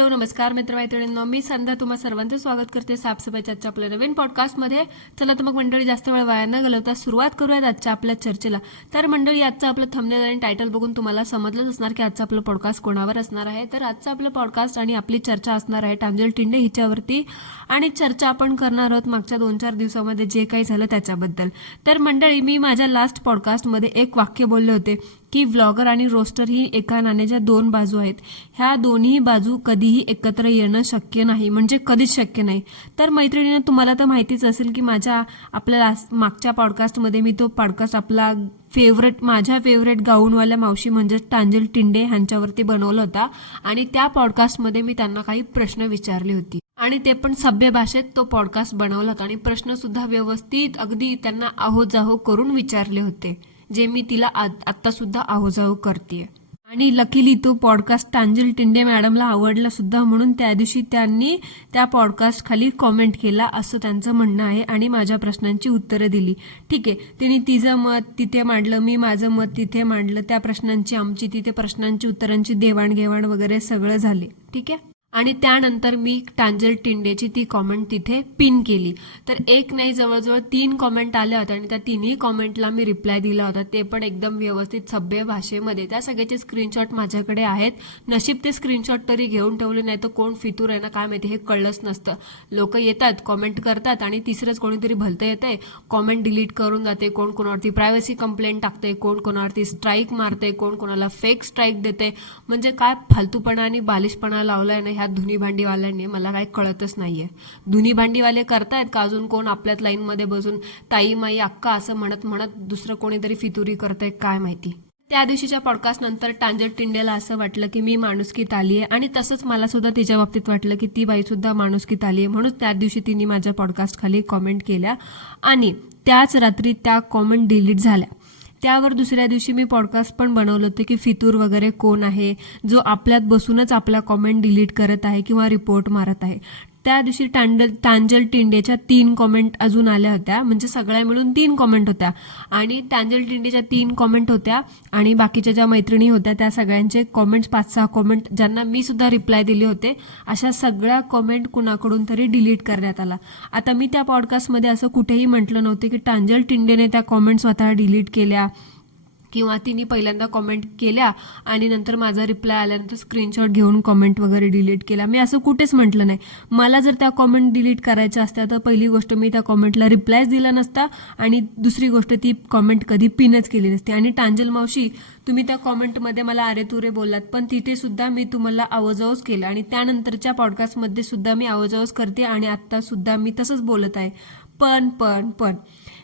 Hello नमस्कार मित्रमैत्रिणींनो, मी संध्या तुम्हा सर्वांचं स्वागत करते साफसफाईच्या आजच्या आपल्या नवीन पॉडकास्टमध्ये. चला तर मग मंडळी, जास्त वेळ वाया न घालवता सुरुवात करूयात आजच्या आपल्या चर्चेला. तर मंडळी, आजचं आपलं थंबनेल आणि टायटल बघून तुम्हाला समजलंच असणार की आजचं आपलं पॉडकास्ट कोणावर असणार आहे. तर आजचं आपलं पॉडकास्ट आणि आपली चर्चा असणार आहे टांजल टिंडे हिच्यावरती, आणि चर्चा आपण करणार आहोत मागच्या 2-4 दिवसामध्ये जे काही झालं त्याच्याबद्दल. तर मंडळी, मी माझ्या लास्ट पॉडकास्टमध्ये एक वाक्य बोलले होते की व्लॉगर आणि रोस्टर ही एका नाण्याच्या दोन बाजू आहेत. ह्या दोन्ही बाजू कधीही एकत्र येणं शक्य नाही, म्हणजे कधीच शक्य नाही. तर मैत्रिणींनो, तुम्हाला तर माहितीच असेल की आपल्या मागच्या पॉडकास्टमध्ये मी तो पॉडकास्ट आपला माझ्या फेवरेट गाऊनवाल्या मावशी म्हणजेच टांजल टिंडे ह्यांच्यावरती बनवला होता, आणि त्या पॉडकास्टमध्ये मी त्यांना काही प्रश्न विचारले होते, आणि ते पण सभ्य भाषेत तो पॉडकास्ट बनवला होता, आणि प्रश्न सुद्धा व्यवस्थित अगदी त्यांना आहोजाहो करून विचारले होते, जे मी तिला आत्ता सुद्धा आहोजाहो करते. आणि लकीली तो पॉडकास्ट टांजल टिंडे मॅडमला आवडला सुद्धा, म्हणून त्या दिवशी त्यांनी त्या पॉडकास्ट खाली कॉमेंट केला असं त्यांचं म्हणणं आहे, आणि माझ्या प्रश्नांची उत्तरं दिली. ठीक आहे, तिने तिचं मत तिथे मांडलं, मी माझं मत तिथे मांडलं, त्या प्रश्नांची आमची तिथे प्रश्नांची उत्तरांची देवाणघेवाण वगैरे सगळं झाले. ठीक आहे, आणि त्यानंतर मी टांजल टिंडेची ती कॉमेंट तिथे पिन केली. तर एक नाही, जवळजवळ 3 कॉमेंट आल्या होत्या, आणि त्या तिन्ही कॉमेंटला मी रिप्लाय दिला होता, ते पण एकदम व्यवस्थित सभ्य भाषेमध्ये. त्या सगळ्याचे स्क्रीनशॉट माझ्याकडे आहेत. नशीब ते स्क्रीनशॉट तरी घेऊन ठेवले, नाही तर कोण फितूर आहे ना काय माहिती, हे कळलंच नसतं. लोक येतात, कॉमेंट करतात, आणि तिसरंच कोणीतरी भलतं येतंय, कॉमेंट डिलीट करून जाते, कोण कोणावरती प्रायव्हसी कंप्लेंट टाकते, कोण कोणावरती स्ट्राईक मारते, कोण कोणाला फेक स्ट्राईक देते. म्हणजे काय फालतूपणा आणि बालिशपणा लावलाय ना ह्या धुनी भांडीवाल्यांनी, मला काही कळतच नाहीये. धुनी भांडीवाले करतायत का अजून कोण आपल्यात लाईनमध्ये बसून ताई माई अक्का असं म्हणत म्हणत दुसरं कोणीतरी फितुरी करतंय काय माहिती. त्या दिवशीच्या पॉडकास्ट नंतर टांजल टिंडेला असं वाटलं की मी माणुसकीत आली आहे, आणि तसंच मला सुद्धा तिच्या बाबतीत वाटलं की ती बाई सुद्धा माणुसकीत आली आहे, म्हणून त्या दिवशी तिने माझ्या पॉडकास्ट खाली कॉमेंट केल्या, आणि त्याच रात्री त्या कॉमेंट डिलीट झाल्या. त्यावर दुसऱ्या दिवशी मी पॉडकास्ट पण बनवलं होतं की फितूर वगैरे कोण आहे जो आपल्यात बसूनच आपला कॉमेंट डिलीट करत आहे किंवा रिपोर्ट मारत आहे. त्या दिवशी टांजल टिंडेच्या 3 कॉमेंट अजून आल्या होत्या, म्हणजे सगळ्या मिळून 3 कॉमेंट होत्या, आणि टांजल टिंडेच्या 3 कॉमेंट होत्या, आणि बाकीच्या ज्या मैत्रिणी होत्या त्या सगळ्यांचे कॉमेंट्स 5-6 कॉमेंट ज्यांना मी सुद्धा रिप्लाय दिले होते, अशा सगळ्या कॉमेंट कुणाकडून तरी डिलीट करण्यात आला. आता मी त्या पॉडकास्टमध्ये असं कुठेही म्हटलं नव्हते की टांजल टिंडेने त्या कॉमेंट स्वतः डिलीट केल्या, किंवा तिने पहिल्यांदा कॉमेंट केल्या आणि नंतर माझा रिप्लाय आल्यानंतर स्क्रीनशॉट घेऊन कॉमेंट वगैरे डिलीट केला. मी असं कुठेच म्हटलं नाही. मला जर त्या कॉमेंट डिलीट करायच्या असत्या तर पहिली गोष्ट मी त्या कॉमेंटला रिप्लायच दिला नसता, आणि दुसरी गोष्ट ती कॉमेंट कधी पिनच केली नसती. आणि टांजल मावशी, तुम्ही त्या कॉमेंटमध्ये मला अरे तुरे बोललात, पण तिथे सुद्धा मी तुम्हाला आवाजावच केलं, आणि त्यानंतरच्या पॉडकास्टमध्ये सुद्धा मी आवाजावच करते, आणि आत्ता सुद्धा मी तसंच बोलत आहे. पण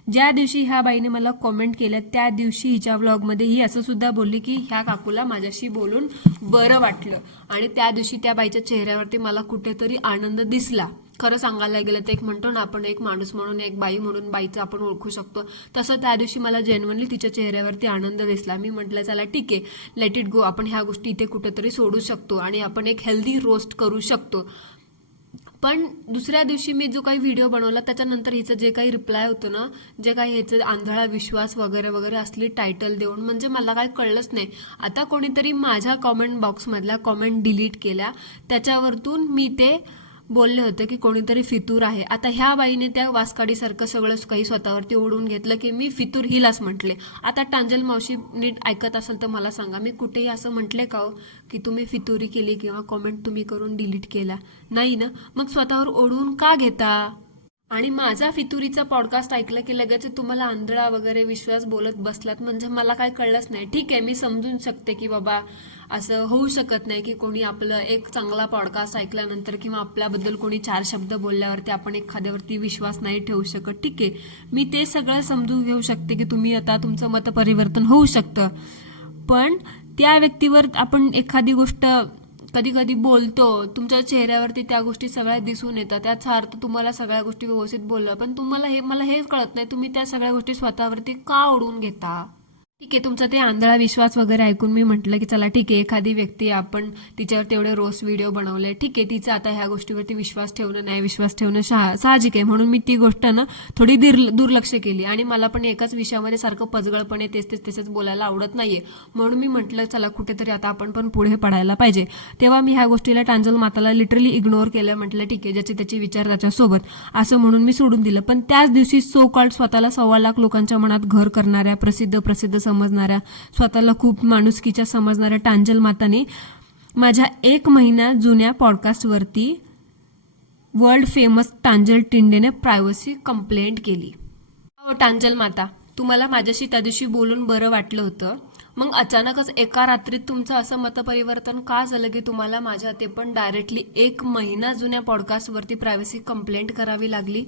ज्या दिवशी ह्या बाईने मला कॉमेंट केल्या त्या दिवशी हिच्या व्लॉगमध्ये ही असं सुद्धा बोलली की ह्या काकूला माझ्याशी बोलून बरं वाटलं, आणि त्या दिवशी त्या बाईच्या चेहऱ्यावरती मला कुठेतरी आनंद दिसला. खरं सांगायला गेलं तर एक म्हणतो ना आपण, एक माणूस म्हणून एक बाई म्हणून बाईचं आपण ओळखू शकतो, तसं त्या दिवशी मला जेन्युइनली तिच्या चेहऱ्यावरती आनंद दिसला. मी म्हटलं चला ठीक आहे, लेट इट गो, आपण ह्या गोष्टी इथे कुठेतरी सोडू शकतो, आणि आपण एक हेल्दी रोस्ट करू शकतो. पण दुसऱ्या दिवशी मी जो काही व्हिडिओ बनवला त्याच्यानंतर हिचं जे काही रिप्लाय होतं ना, जे काही ह्याचं आंधळा विश्वास वगैरे वगैरे असली टायटल देऊन, म्हणजे मला काय कळलंच नाही. आता कोणीतरी माझ्या कॉमेंट बॉक्समधल्या कॉमेंट डिलीट केल्या, त्याच्यावरतून मी ते बोलले होते की कोणीतरी फितूर आहे. आता ह्या बाईने त्या वासकाडीसारखं सगळं काही स्वतःवरती ओढून घेतलं की मी फितूर हिलाच म्हटले. आता टांजल मावशी नीट ऐकत असेल तर मला सांगा, मी कुठेही असं म्हटले का हो की तुम्ही फितुरी केली किंवा कॉमेंट तुम्ही करून डिलीट केला? नाही ना, मग स्वतःवर ओढून का घेता? आणि माझा फितुरीचा पॉडकास्ट ऐकलं की लगेच तुम्हाला आंधळा वगैरे विश्वास बोलत बसलात, म्हणजे मला काय कळलंच नाही. ठीक आहे, मी समजून शकते की बाबा असं होऊ शकत नाही की कोणी आपलं एक चांगला पॉडकास्ट ऐकल्यानंतर किंवा आपल्याबद्दल कोणी 4 शब्द बोलल्यावरती आपण एखाद्यावरती विश्वास नाही ठेवू शकत. ठीक आहे, मी ते सगळं समजून घेऊ शकते की तुम्ही आता तुमचं मतपरिवर्तन होऊ शकतं, पण त्या व्यक्तीवर आपण एखादी गोष्ट कधी कधी बोलतो, तुमच्या चेहऱ्यावरती त्या गोष्टी सगळ्या दिसून येतात, त्याचा अर्थ तुम्हाला सगळ्या गोष्टी व्यवस्थित बोलला, पण तुम्हाला मला हेच कळत नाही, तुम्ही त्या सगळ्या गोष्टी स्वतःवरती का ओढून घेता? ठीक आहे, तुमचा ते आंधळा विश्वास वगैरे ऐकून मी म्हटलं की चला ठीक आहे, एखादी व्यक्ती आपण तिच्यावर तेवढे रोस्ट व्हिडिओ बनवले, ठीक आहे, तिचा आता ह्या गोष्टीवरती विश्वास ठेवणं नाही विश्वास ठेवणं साहजिक आहे, म्हणून मी ती गोष्ट ना थोडी दुर्लक्ष केली. आणि मला पण एकाच विषयामध्ये सारखं पजगळपणे तेच बोलायला आवडत नाहीये, म्हणून मी म्हटलं चला कुठेतरी आता आपण पण पुढे पडायला पाहिजे. तेव्हा मी ह्या गोष्टीला टांजल माताला लिटरली इग्नोर केलं. म्हटलं ठीक आहे, ज्याचे त्याचे विचार त्याच्यासोबत, असं म्हणून मी सोडून दिलं. पण त्याच दिवशी सो कॉल्ड स्वतःला 1.25 लाख लोकांच्या मनात घर करणाऱ्या, प्रसिद्ध समजणाऱ्या, स्वतःला खूप माणुसकीच्या समजणाऱ्या टांजल माताने माझ्या 1 महिना जुन्या पॉडकास्टवरती वर्ल्ड फेमस टांजल टिंडेने प्रायव्हसी कंप्लेंट केली. टांजल माता, तुम्हाला माझ्याशी त्या दिवशी बोलून बरं वाटलं होतं, मग अचानकच एका रात्रीत तुमचं असं मतपरिवर्तन का झालं की तुम्हाला माझ्या ते पण डायरेक्टली 1 महिना जुन्या पॉडकास्टवरती प्रायव्हसी कंप्लेंट करावी लागली?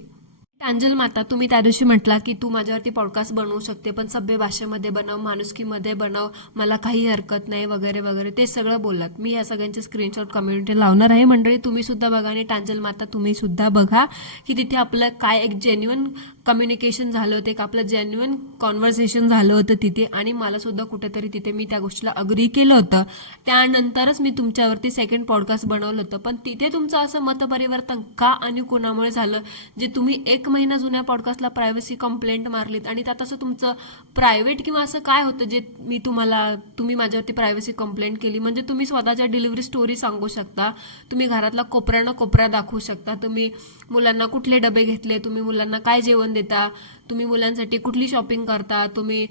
टांजल माता, तुम्ही त्या दिवशी म्हटला की तू माझ्यावरती पॉडकास्ट बनवू शकते, पण सभ्य भाषेमध्ये बनव, माणुसकीमध्ये बनव, मला काही हरकत नाही वगैरे वगैरे, ते सगळं बोललात. मी या सगळ्यांचे स्क्रीनशॉट कम्युनिटी लावणार आहे. मंडळी तुम्ही सुद्धा बघा, आणि टांजल माता तुम्ही सुद्धा बघा की तिथे आपलं काय एक जेन्युइन कम्युनिकेशन झालं होतं, एक आपलं जेन्युइन कॉन्व्हर्सेशन झालं होतं तिथे. आणि मला सुद्धा कुठेतरी तिथे मी त्या गोष्टीला अग्री केलं होतं. त्यानंतरच मी तुमच्यावरती सेकंड पॉडकास्ट बनवलं होतं. पण तिथे तुमचं असं मतपरिवर्तन का आणि कोणामुळे झालं, जे तुम्ही 1 महिना जुन्या पॉडकास्टला प्रायव्हसी कंप्लेंट मारलीत, आणि त्यात असं तुमचं प्रायव्हेट किंवा असं काय होतं जे तुम्ही माझ्यावरती प्रायव्हसी कंप्लेंट केली? म्हणजे तुम्ही स्वतःच्या डिलिव्हरी स्टोरी सांगू शकता, तुम्ही घरातला कोपरा दाखवू शकता, तुम्ही मुलांना कुठले डबे घेतले, तुम्ही मुलांना काय जेवण देता, तुम्ही मुलांसाठी कुठली शॉपिंग करता, तुम्ही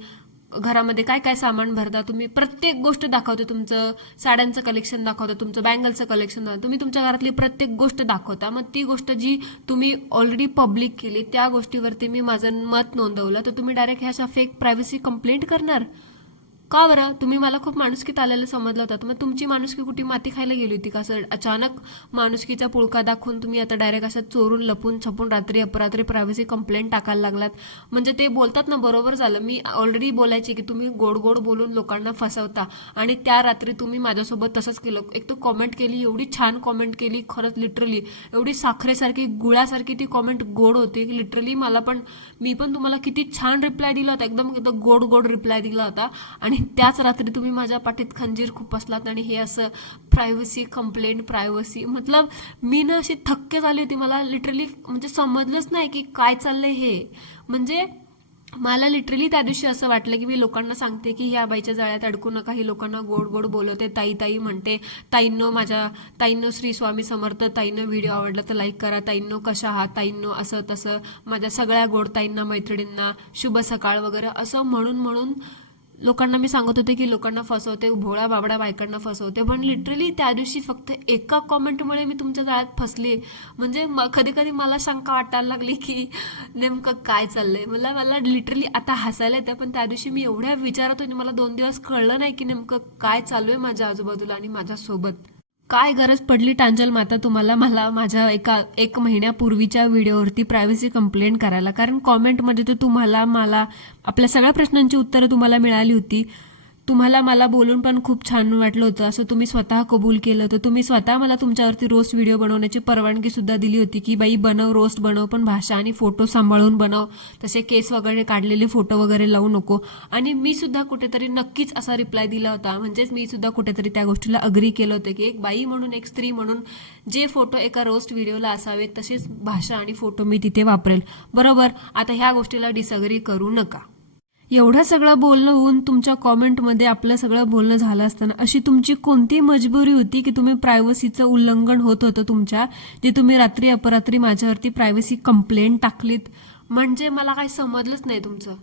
घरामध्ये काय काय सामान भरता, तुम्ही प्रत्येक गोष्ट दाखवता, तुमचं साड्यांचं कलेक्शन दाखवता, तुमचं बँगलचं कलेक्शन दाखवता, तुम्ही तुमच्या घरातली प्रत्येक गोष्ट दाखवता. मग ती गोष्ट जी तुम्ही ऑलरेडी पब्लिक केली त्या गोष्टीवरती मी माझं मत नोंदवलं, तर तुम्ही डायरेक्ट ह्याच्या फेक प्रायव्हसी कंप्लेंट करणार का बरं? तुम्ही मला खूप माणुसकीत आलेलं समजलं होतं, मग तुमची माणुसकी कुठे माती खायला गेली होती का? सर अचानक माणुसकीचा पुळका दाखवून तुम्ही आता डायरेक्ट असं चोरून लपून छपून रात्री अपरात्री प्रायव्हसी कंप्लेंट टाकायला लागलात. म्हणजे ते बोलतात ना, बरोबर झालं. मी ऑलरेडी बोलायची की तुम्ही गोड गोड बोलून लोकांना फसवता, आणि त्या रात्री तुम्ही माझ्यासोबत तसंच केलं. एक तर कॉमेंट केली, एवढी छान कॉमेंट केली, खरंच लिटरली एवढी साखरेसारखी गुळासारखी ती कॉमेंट गोड होती की लिटरली मी पण तुम्हाला किती छान रिप्लाय दिला होता, एकदम गोड गोड रिप्लाय दिला होता. आणि त्याच रात्री तुम्ही माझ्या पाठीत खंजीर खुपसलात, आणि हे असं प्रायव्हसी कंप्लेंट प्रायव्हसी, मतलब मी ना अशी थक्के झाली होती. मला लिटरली म्हणजे समजलंच नाही की काय चाललंय हे. म्हणजे मला लिटरली त्या दिवशी असं वाटलं की मी लोकांना सांगते की ह्या बाईच्या जाळ्यात अडकू नका, ही लोकांना गोड गोड बोलवते, ताई म्हणते, ताईंनो श्री स्वामी समर्थ, ताईंनो व्हिडिओ आवडला तर लाईक करा, ताईंनो कशा आहात, ताईंनो असं तसं, माझ्या सगळ्या गोड ताईंना, मैत्रिणींना शुभ सकाळ वगैरे असं म्हणून लोकांना मी सांगत होते की लोकांना फसवते, भोळा बाबडा बायकांना फसवते. पण लिटरली त्या दिवशी फक्त एका कॉमेंटमुळे मी तुमच्या जाळ्यात फसले. म्हणजे कधी कधी मला शंका वाटायला लागली की नेमकं काय चाललंय. मला लिटरली आता हसायला येतं, पण त्या दिवशी मी एवढ्या विचारात होते, मला 2 दिवस कळलं नाही की नेमकं काय चालू आहे माझ्या आजूबाजूला आणि माझ्यासोबत. काय गरज पडली टांजल माता तुम्हाला मला माझ्या 1 महिन्यापूर्वीच्या व्हिडिओवरती प्रायव्हसी कंप्लेंट करायला? कारण कॉमेंटमध्ये तर तुम्हाला मला आपल्या सगळ्या प्रश्नांची उत्तरं तुम्हाला मिळाली होती. तुम्हाला मला बोलून पण खूप छान वाटलं होतं, असं तुम्ही स्वतः कबूल केलं होतं. तुम्ही स्वतः मला तुमच्यावरती रोस्ट व्हिडिओ बनवण्याची परवानगी सुद्धा दिली होती की बाई बनव, रोस्ट बनव, पण भाषा आणि फोटो सांभाळून बनव, तसे केस वगैरे काढलेले फोटो वगैरे लावू नको. आणि मी सुद्धा कुठेतरी नक्कीच असा रिप्लाय दिला होता. म्हणजेच मी सुद्धा कुठेतरी त्या गोष्टीला अग्री केलं होतं की एक बाई म्हणून, एक स्त्री म्हणून जे फोटो एका रोस्ट व्हिडिओला असावेत तसेच भाषा आणि फोटो मी तिथे वापरेल. बरोबर? आता ह्या गोष्टीला डिसअग्री करू नका. एवढं सगळं बोलणं होऊन तुमच्या कॉमेंटमध्ये आपलं सगळं बोलणं झालं असताना अशी तुमची कोणती मजबुरी होती की तुम्ही प्रायव्हसीचं उल्लंघन होत होतं तुमच्या, जे तुम्ही रात्री अपरात्री माझ्यावरती प्रायव्हसी कंप्लेंट टाकलीत? म्हणजे मला काही समजलंच नाही तुमचं.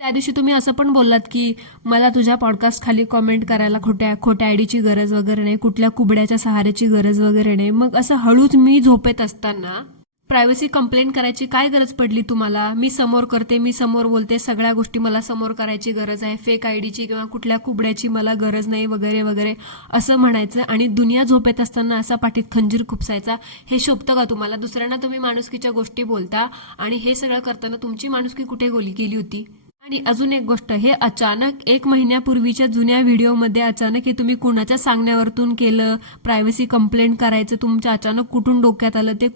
त्या दिवशी तुम्ही असं पण बोललात की मला तुझ्या पॉडकास्ट खाली कॉमेंट करायला खोट्या आयडीची गरज वगैरे नाही, कुठल्या कुबड्याच्या सहाऱ्याची गरज वगैरे नाही. मग असं हळूच मी झोपेत असताना प्रायव्हसी कंप्लेंट करायची काय गरज पडली तुम्हाला? मी समोर करते, मी समोर बोलते, सगळ्या गोष्टी मला समोर करायची गरज आहे, फेक आयडीची किंवा कुठल्या कुबड्याची मला गरज नाही वगैरे वगैरे असं म्हणायचं, आणि दुनिया झोपेत असताना असा पाठीत खंजीर खुपसायचा. हे शोभतं का तुम्हाला? दुसऱ्यांना तुम्ही माणुसकीच्या गोष्टी बोलता, आणि हे सगळं करताना तुमची माणुसकी कुठे गेली होती? आणि अजून एक गोष्ट, हे अचानक 1 महिन्यापूर्वीच्या जुन्या व्हिडिओमध्ये अचानक हे तुम्ही कुणाच्या सांगण्यावरतून केलं, प्रायव्हसी कंप्लेंट करायचं तुमच्या अचानक कुठून डोक्यात आलं, ते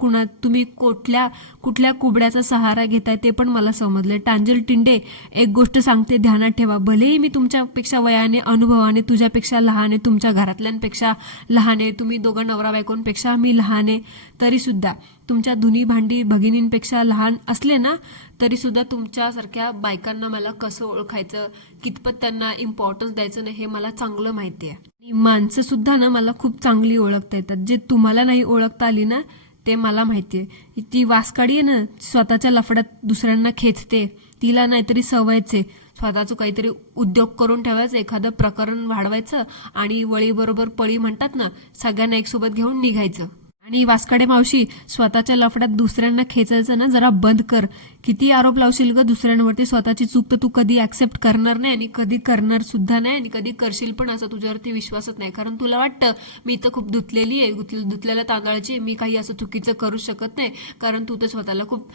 तुम्ही कुठल्या कुबड्याचा सहारा घेताय ते पण मला समजले. टांजल टिंडे, एक गोष्ट सांगते, ध्यानात ठेवा, भलेही मी तुमच्यापेक्षा वयाने, अनुभवाने तुझ्यापेक्षा लहान आहे, तुमच्या घरातल्यांपेक्षा लहान आहे, तुम्ही दोघं नवरा बायकोंपेक्षा मी लहान आहे, तरी सुद्धा तुमच्या धुनी भांडी भगिनींपेक्षा लहान असले ना तरी सुद्धा तुमच्यासारख्या बायकांना मला कसं ओळखायचं, कितपत त्यांना इम्पॉर्टन्स द्यायचं नाही हे मला चांगलं माहिती आहे. आणि माणसं सुद्धा ना मला खूप चांगली ओळखता येतात. जे तुम्हाला नाही ओळखता आली ना ते मला माहिती आहे. ती वासकाडी आहे ना, स्वतःच्या लफड्यात दुसऱ्यांना खेचते, तिला नाहीतरी सवयच आहे स्वतःचं काहीतरी उद्योग करून ठेवायचं, एखादं प्रकरण वाढवायचं आणि वळीबरोबर पळी म्हणतात ना, सगळ्यांना एक सोबत घेऊन निघायचं. आणि वासकाडे मावशी, स्वतःच्या लफड्यात दुसऱ्यांना खेचायचं ना जरा बंद कर. किती आरोप लावशील ग दुसऱ्यांवरती, स्वतःची चूक तर तू कधी ऍक्सेप्ट करणार नाही आणि कधी करणार सुद्धा नाही आणि कधी करशील पण असं तुझ्यावरती विश्वासच नाही. कारण तुला वाटतं मी तर खूप धुतलेली आहे, धुतलेल्या तांदळाची आहे, मी काही असं चुकीचं करू शकत नाही, कारण तू तर स्वतःला खूप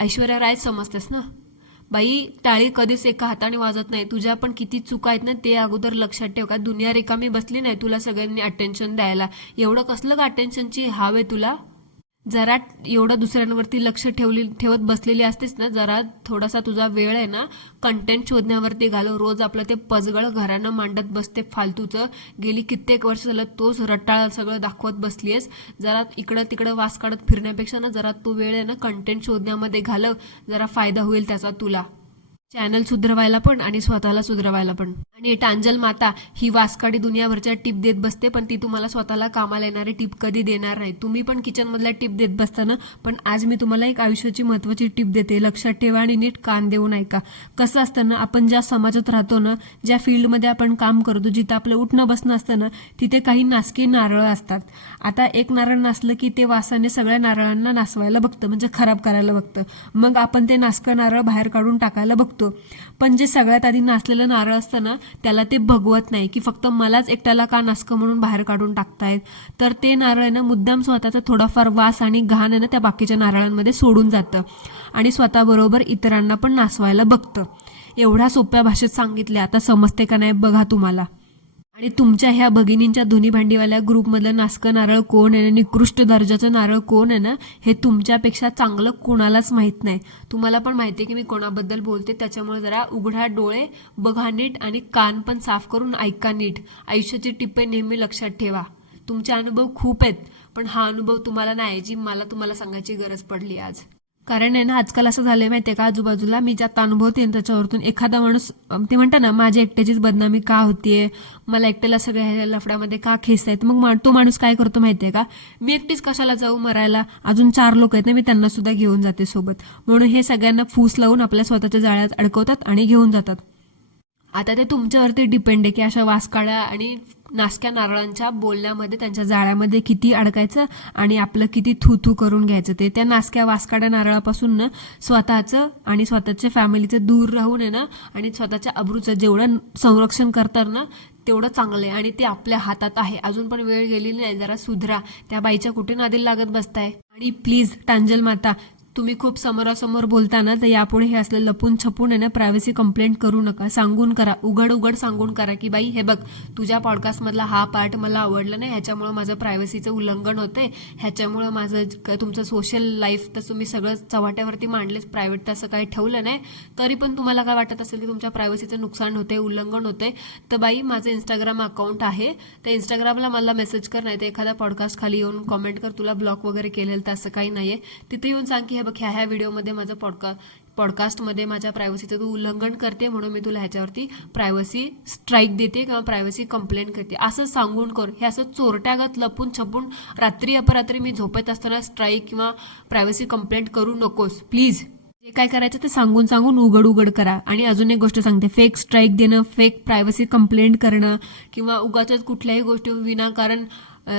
ऐश्वर्या राय समजतेस ना. बाई, टाळी कधीच एका हाताने वाजत नाही. तुझ्या पण किती चुका आहेत ना ते अगोदर लक्षात ठेव. का दुनिया रिकामी बसली नाही तुला सगळ्यांनी अटेन्शन द्यायला. एवढं कसलं का अटेन्शनची हाव आहे तुला? जरा एवढं दुसऱ्यांवरती लक्ष ठेवत बसलेली असतेस ना, जरा थोडासा तुझा वेळ आहे ना कंटेंट शोधण्यावरती घालव. रोज आपलं ते पजगळ घरानं मांडत बसते फालतूचं, गेली कित्येक वर्ष झालं तोच रटाळ सगळं दाखवत बसलीयस. जरा इकडं तिकडं वास काढत फिरण्यापेक्षा ना जरा तो वेळ आहे ना कंटेंट शोधण्यामध्ये घालव, जरा फायदा होईल त्याचा तुला, चॅनल सुधरवायला पण आणि स्वतःला सुधरवायला पण. आणि टांजल माता ही वासकाडी दुनियाभरच्या टिप देत बसते, पण ती तुम्हाला स्वतःला कामाला येणारी टिप कधी देणार नाही. तुम्ही पण किचन मधल्या टिप देत बसताना, पण आज मी तुम्हाला एक आयुष्याची महत्वाची टिप देते, लक्षात ठेवा आणि नीट कान देऊन ऐका. कसं असतं ना, आपण ज्या समाजात राहतो ना, ज्या फील्डमध्ये आपण काम करतो, जिथं आपलं उठणं बसणं असतं ना, तिथे काही नासकी नारळं असतात. आता एक नारळ नासलं की ते वासाने सगळ्या नारळांना नासवायला बघतं, म्हणजे खराब करायला बघतं. मग आपण ते नासकं नारळ बाहेर काढून टाकायला बघतो. पण जे सगळ्यात आधी नासलेलं नारळ असतं ना त्याला ते भगवत नाही की फक्त मलाच एकट्याला का नासकं म्हणून बाहेर काढून टाकतायत. तर ते नारळ आहे ना मुद्दाम स्वतःचा थोडाफार वास आणि घाण आहे ना त्या बाकीच्या नारळांमध्ये सोडून जातं आणि स्वतःबरोबर इतरांना पण नासवायला बघतं. एवढ्या सोप्या भाषेत सांगितले, आता समजते का नाही बघा तुम्हाला. आणि तुमच्या ह्या भगिनींच्या धुनी भांडीवाल्या ग्रुपमधलं नासकं नारळ कोण आहे, निकृष्ट दर्जाचं नारळ कोण आहे ना, हे तुमच्यापेक्षा चांगलं कोणालाच माहित नाही. तुम्हाला पण माहिती आहे की मी कोणाबद्दल बोलते, त्याच्यामुळे जरा उघडा डोळे, बघा नीट आणि कान पण साफ करून ऐका नीट. आयुष्याची टिपे नेहमी लक्षात ठेवा. तुमचे अनुभव खूप आहेत, पण हा अनुभव तुम्हाला नाही जी मला तुम्हाला सांगायची गरज पडली आज. कारण आहे ना आजकाल असं झालंय माहितीये का, आजूबाजूला मी ज्या अनुभवते त्याच्यावरतून एखादा माणूस ते म्हणतात ना माझ्या एकट्याचीच बदनामी का होतीये, मला एकट्याला सगळ्या ह्या लफड्यामध्ये का खेचतायत, मग तो माणूस काय करतो माहितीये का, मी एकटीच कशाला जाऊ मरायला, अजून 4 लोक आहेत ना मी त्यांना सुद्धा घेऊन जाते सोबत. म्हणून हे सगळ्यांना फूस लावून आपल्या स्वतःच्या जाळ्यात अडकवतात आणि घेऊन जातात. आता ते तुमच्यावरती डिपेंड आहे की अशा वासकाळ्या आणि नासक्या नारळांच्या बोलण्यामध्ये, त्यांच्या जाळ्यामध्ये किती अडकायचं आणि आपलं किती थू करून घ्यायचं. ते त्या नासक्या वासकाड्या नारळापासून ना स्वतःचं आणि स्वतःच्या फॅमिलीचं दूर राहून आहे ना आणि स्वतःच्या अब्रूचं जेवढं संरक्षण करतात ना तेवढं चांगलं आहे आणि ते आपल्या हातात आहे. अजून पण वेळ गेलेली नाही, जरा सुधरा. त्या बाईच्या कुठे नादी लागत बसताय. आणि प्लीज टांजल माता, तुम्ही खूप समोरासमोर बोलताना तर यापुढे हे असलं लपून छपून आहे ना प्रायव्हसी कंप्लेंट करू नका. सांगून करा, उघड सांगून करा की बाई हे बघ, तुझ्या पॉडकास्टमधला हा पार्ट मला आवडला नाही, ह्याच्यामुळे माझं प्रायव्हसीचं उल्लंघन होतंय, ह्याच्यामुळे माझं तुमचं सोशल लाईफ तर तुम्ही सगळं चव्हाट्यावरती मांडलेच, प्रायव्हेट तसं काही ठेवलं नाही, तरी पण तुम्हाला काय वाटत असेल की तुमच्या प्रायव्हसीचं नुकसान होते, उल्लंघन होते, तर बाई माझं इंस्टाग्राम अकाउंट आहे, त्या इंस्टाग्रामला मला मेसेज कर, नाही तर एखादा पॉडकास्ट खाली येऊन कॉमेंट कर, तुला ब्लॉक वगैरे केलेलं तर असं काही नाहीये. तिथे येऊन सांग की हे बघ ह्या व्हिडिओमध्ये माझं पॉडकास्टमध्ये माझ्या प्रायव्हसीचं तू उल्लंघन करते, म्हणून मी तुला ह्याच्यावरती प्रायव्हसी स्ट्राईक देते किंवा प्रायव्हसी कंप्लेंट करते, असं सांगून कर. हे असं चोरट्यागत लपून छपून रात्री अपरात्री मी झोपत असताना स्ट्राईक किंवा प्रायव्हसी कंप्लेंट करू नकोस प्लीज. जे काय करायचं ते सांगून उघड करा. आणि अजून एक गोष्ट सांगते, फेक स्ट्राईक देणं, फेक प्रायव्हसी कंप्लेंट करणं किंवा उगाच कुठल्याही गोष्टी विनाकारण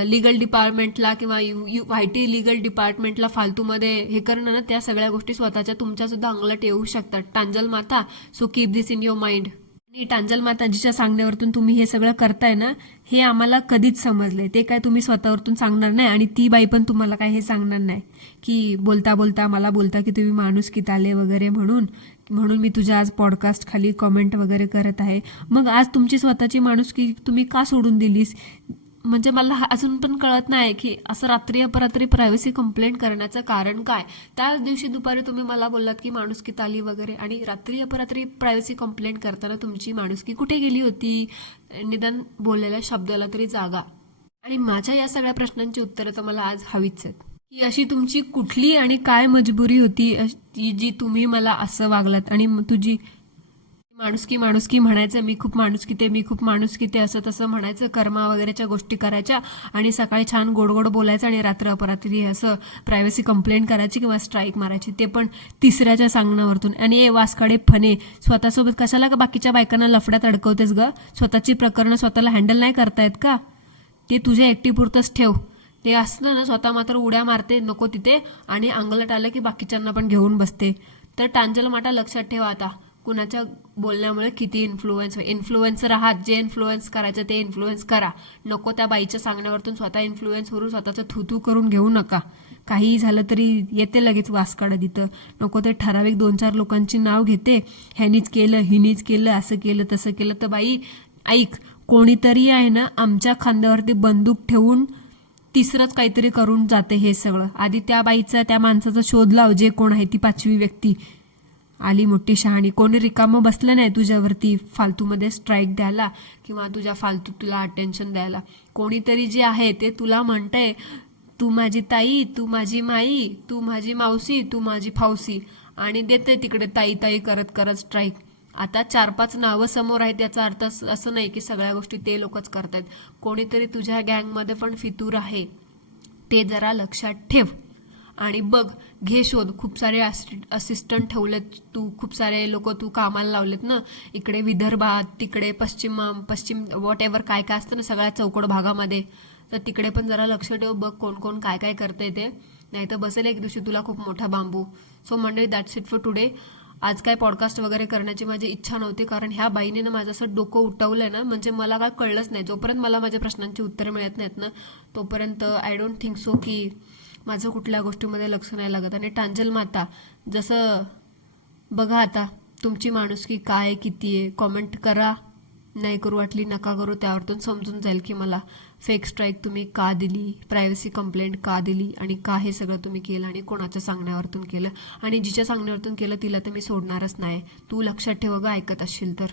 लीगल डिपार्टमेंटला किंवा YT लीगल डिपार्टमेंटला फालतूमध्ये हे करणं ना, त्या सगळ्या गोष्टी स्वतःच्या तुमच्या सुद्धा अंगलट येऊ शकतात. टांजल माता, so keep this in your mind. आणि टांजल माताजीच्या सांगण्यावरतून तुम्ही हे सगळं करताय ना, हे आम्हाला कधीच समजले. ते काय तुम्ही स्वतःवरतून सांगणार नाही आणि ती बाई पण तुम्हाला काय हे सांगणार नाही की बोलता मला बोलता की तुम्ही माणुसकीत आले वगैरे म्हणून. म्हणून मी तुझ्या आज पॉडकास्ट खाली कमेंट वगैरे करत आहे. मग आज तुमची स्वतःची माणुसकी तुम्ही का सोडून दिलीस? म्हणजे मला अजून पण कळत नाही की असं रात्री अपरात्री प्रायव्हसी कंप्लेंट करण्याचं कारण काय. त्याच दिवशी दुपारी तुम्ही मला बोललात की माणुसकीत आली वगैरे, आणि रात्री अपरात्री प्रायव्हसी कंप्लेंट करताना तुमची माणुसकी कुठे गेली होती? निदान बोललेल्या शब्दाला तरी जागा. आणि माझ्या या सगळ्या प्रश्नांची उत्तरं तर मला आज हवीच आहेत की अशी तुमची कुठली आणि काय मजबुरी होती जी तुम्ही मला असं वागलात, आणि तुझी माणुसकी माणुसकी म्हणायचं, मी खूप माणुसकी ते असं तसं म्हणायचं, कर्मा वगैरेच्या गोष्टी करायच्या, आणि सकाळी छान गोड गोड बोलायचं, आणि रात्र अपरात्री असं प्रायव्हसी कंप्लेंट करायची किंवा स्ट्राईक मारायची, ते पण तिसऱ्याच्या सांगण्यावरतून. आणि ए वासकाडे फने, स्वतःसोबत कशाला बाकीच्या बायकांना लफड्यात अडकवतेस ग? स्वतःची प्रकरणं स्वतःला हँडल नाही करतायत का? ते तुझ्या एकटीपुरतंच ठेव. ते असलं ना, स्वतः मात्र उड्या मारते नको तिथे, आणि अंगलट आलं की बाकीच्यांना पण घेऊन बसते. तर टांजल माटा लक्षात ठेवा आता, कुणाच्या बोलण्यामुळे किती इन्फ्लुएन्सर आहात. जे इन्फ्लुएन्स करायचं ते इन्फ्लुएन्स करा. नको त्या बाईच्या सांगण्यावरतून स्वतः इन्फ्लुएन्स करून स्वतःचं थुथू करून घेऊ नका. काहीही झालं तरी येते लगेच वासकाडं तिथं. नको ते ठराविक 2-4 लोकांची नाव घेते, ह्यानीच केलं हिनीच केलं, असं केलं तसं केलं. तर बाई ऐक, कोणीतरी आहे ना आमच्या खांद्यावरती बंदूक ठेवून तिसरंच काहीतरी करून जाते हे सगळं. आधी त्या बाईचा, त्या माणसाचा शोध लाव, जे कोण आहे ती 5वी व्यक्ती. आली मोठी शहाणी. कोणी रिकामं बसलं नाही तुझ्यावरती फालतूमध्ये स्ट्राईक द्यायला किंवा तुला अटेन्शन द्यायला. कोणीतरी जे आहे ते तुला म्हणतंय, तू माझी ताई, तू माझी माई, तू माझी मावशी, तू माझी फावसी, आणि देते तिकडे ताई ताई करत करत स्ट्राईक. आता 4-5 नावं समोर आहेत, याचा अर्थ असं नाही की सगळ्या गोष्टी ते लोकच करतायत. कोणीतरी तुझ्या गँगमध्ये पण फितूर आहे, ते जरा लक्षात ठेव. आणि बघ, घे शोध. खूप सारे असिस्टंट ठेवलेत तू, खूप सारे लोक तू कामाला लावलेत ना, इकडे विदर्भात, तिकडे पश्चिम वॉट एव्हर काय काय असतं ना सगळ्या चौकड भागामध्ये. तर तिकडे पण जरा लक्ष ठेव. बघ कोण कोण काय काय करतंय ते, नाही तर बसेल एक दिवशी तुला खूप मोठा बांबू. सो मंडळी, दॅट्स इट फॉर टुडे. आज काय पॉडकास्ट वगैरे करण्याची माझी इच्छा नव्हती, कारण ह्या बाईने ना माझं असं डोकं उठवलंय ना, म्हणजे मला काय कळलंच नाही. जोपर्यंत मला माझ्या प्रश्नांची उत्तरं मिळत नाहीत ना, तोपर्यंत आय डोंट थिंक सो की माझं कुठल्या गोष्टीमध्ये लक्ष नाही लागत. आणि टांजल माता, जसं बघा आता तुमची माणुसकी काय किती आहे. कॉमेंट करा, नाही करू वाटली नका करू. त्यावरतून समजून जाईल की मला फेक स्ट्राईक तुम्ही का दिली, प्रायव्हसी कंप्लेंट का दिली, आणि का हे सगळं तुम्ही केलं, आणि कोणाच्या सांगण्यावरतून केलं. आणि जिच्या सांगण्यावरतून केलं तिला तर मी सोडणारच नाही. तू लक्षात ठेव ग, ऐकत असशील तर.